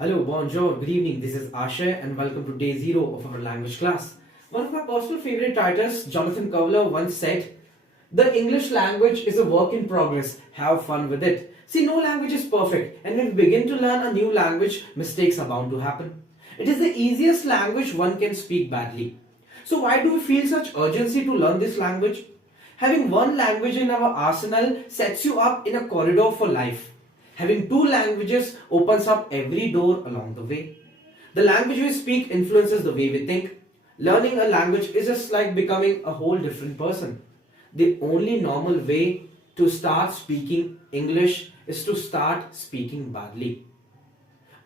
Hello, bonjour, good evening. This is Ashay and welcome to day 0 of our language class. One of my personal favorite writers, Jonathan Cowler, once said, "The English language is a work in progress. Have fun with it." See, no language is perfect, and when we begin to learn a new language, mistakes are bound to happen. It is the easiest language one can speak badly. So, why do we feel such urgency to learn this language? Having one language in our arsenal sets you up in a corridor for life. Having two languages opens up every door along the way. The language we speak influences the way we think. Learning a language is just like becoming a whole different person. The only normal way to start speaking English is to start speaking badly.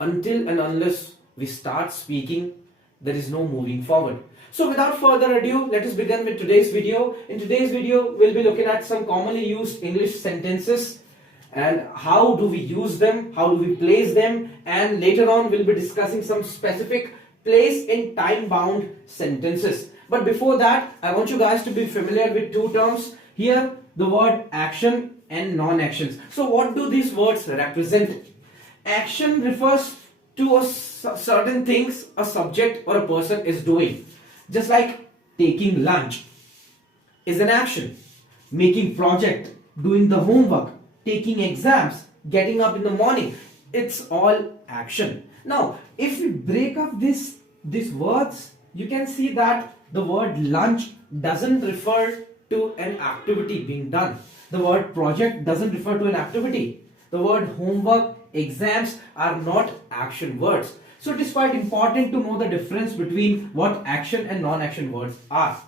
Until and unless we start speaking, there is no moving forward. So without further ado, let us begin with today's video. In today's video, we'll be looking at some commonly used English sentences and how do we use them, how do we place them, and later on we'll be discussing some specific place in time bound sentences. But before that, I want you guys to be familiar with two terms here, the word action and non-actions. So what do these words represent? Action refers to certain things a subject or a person is doing, just like taking lunch is an action, making project, doing the homework, taking exams, getting up in the morning, it's all action. Now if we break up these words, you can see that the word lunch doesn't refer to an activity being done. The word project doesn't refer to an activity. The word homework, exams are not action words. So it is quite important to know the difference between what action and non-action words are.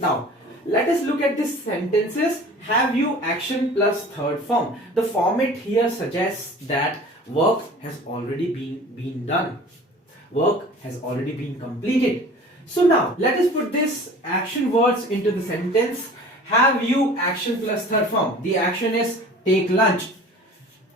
Now let us look at these sentences. Have you action plus third form. The format here suggests that work has already been done. Work has already been completed. So now let us put this action words into the sentence. Have you action plus third form. The action is take lunch.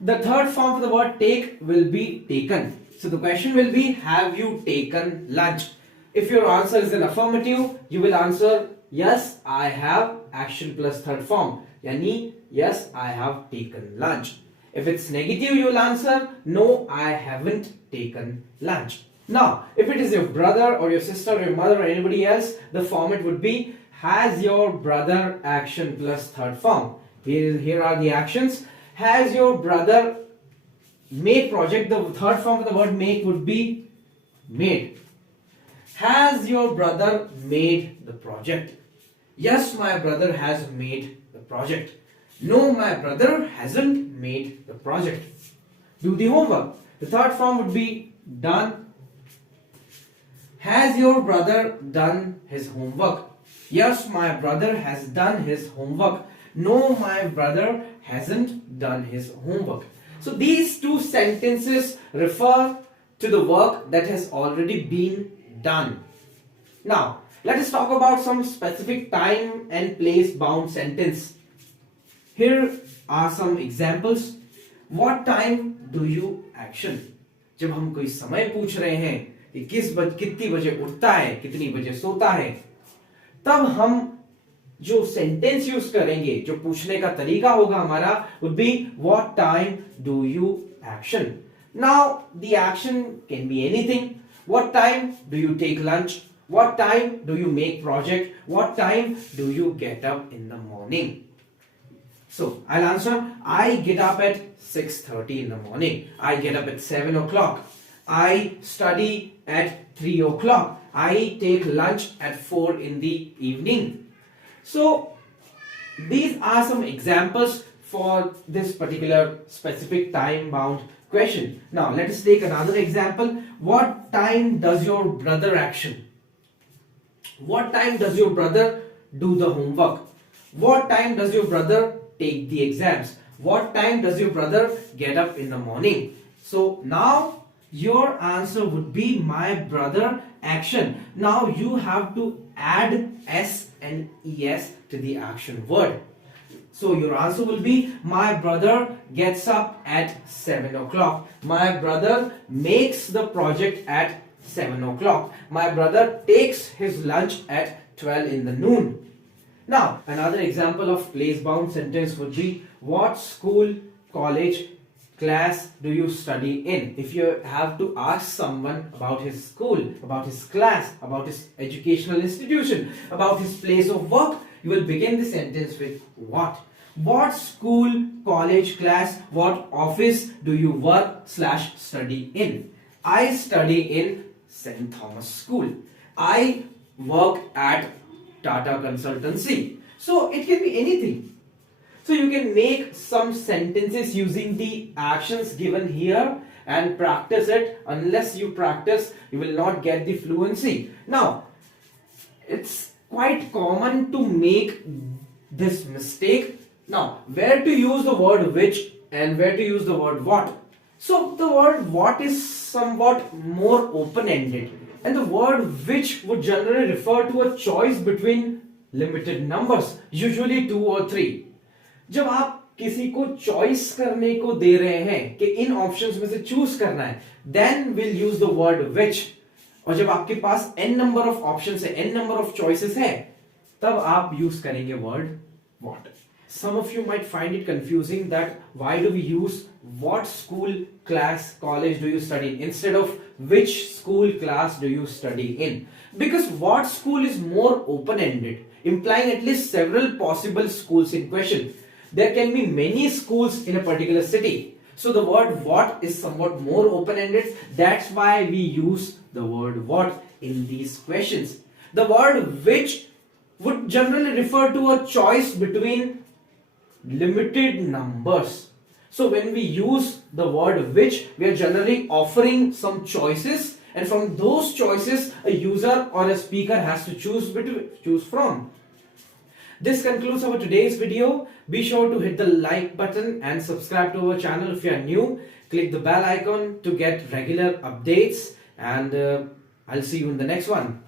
The third form for the word take will be taken. So the question will be, have you taken lunch? If your answer is an affirmative, you will answer yes, I have action plus third form. Yani, yes, I have taken lunch. If it's negative, you will answer no, I haven't taken lunch. Now, if it is your brother or your sister or your mother or anybody else, the format would be has your brother action plus third form. Here are the actions. Has your brother made project? The third form of the word make would be made. Has your brother made the project? Yes, my brother has made the project. No, my brother hasn't made the project. Do the homework. The third form would be done. Has your brother done his homework? Yes, my brother has done his homework. No, my brother hasn't done his homework. So these two sentences refer to the work that has already been done. Now, let us talk about some specific time and place bound sentence. Here are some examples. What time do you action? जब हम कोई समय पूछ रहे हैं कि कितनी बजे उठता है, कितनी बजे सोता है, तब हम जो सेंटेंस यूज करेंगे, जो पूछने का तरीका होगा हमारा would be what time do you action. Now the action can be anything. What time do you take lunch? What time do you make project? What time do you get up in the morning? So I'll answer, I get up at 6:30 in the morning. I get up at 7 o'clock. I study at 3 o'clock. I take lunch at 4 in the evening. So these are some examples for this particular specific time bound question. Now let us take another example. What time does your brother action? What time does your brother do the homework? What time does your brother take the exams? What time does your brother get up in the morning? So now your answer would be my brother action. Now you have to add s and es to the action word. So your answer will be my brother gets up at 7 o'clock. My brother makes the project at 7 o'clock. My brother takes his lunch at 12 in the noon. Now another example of place bound sentence would be what school, college class do you study in? If you have to ask someone about his school, about his class, about his educational institution, about his place of work, you will begin the sentence with what? What school, college, class, what office do you work / study in? I study in St. Thomas School. I work at Tata Consultancy. So it can be anything. So you can make some sentences using the actions given here and practice it. Unless you practice, you will not get the fluency. Now, it's quite common to make this mistake. Now, where to use the word which and where to use the word what? So the word what is somewhat more open-ended, and the word which would generally refer to a choice between limited numbers, usually 2 or 3. जब आप किसी को choice करने को दे रहे हैं कि इन options में से चूज करना है, then will use the word which. और जब आपके पास n नंबर ऑफ ऑप्शंस है, n नंबर ऑफ चॉइसेस है, तब आप यूज करेंगे word what. Some of you might find it confusing that why do we use what school, class, college do you study in instead of which school, class do you study in? Because what school is more open-ended, implying at least several possible schools in question. There can be many schools in a particular city. So the word what is somewhat more open-ended. That's why we use the word what in these questions. The word which would generally refer to a choice between limited numbers. So when we use the word which, we are generally offering some choices, and from those choices a user or a speaker has to choose from. This concludes our today's video. Be sure to hit the like button and subscribe to our channel if you are new. Click the bell icon to get regular updates, and I'll see you in the next one.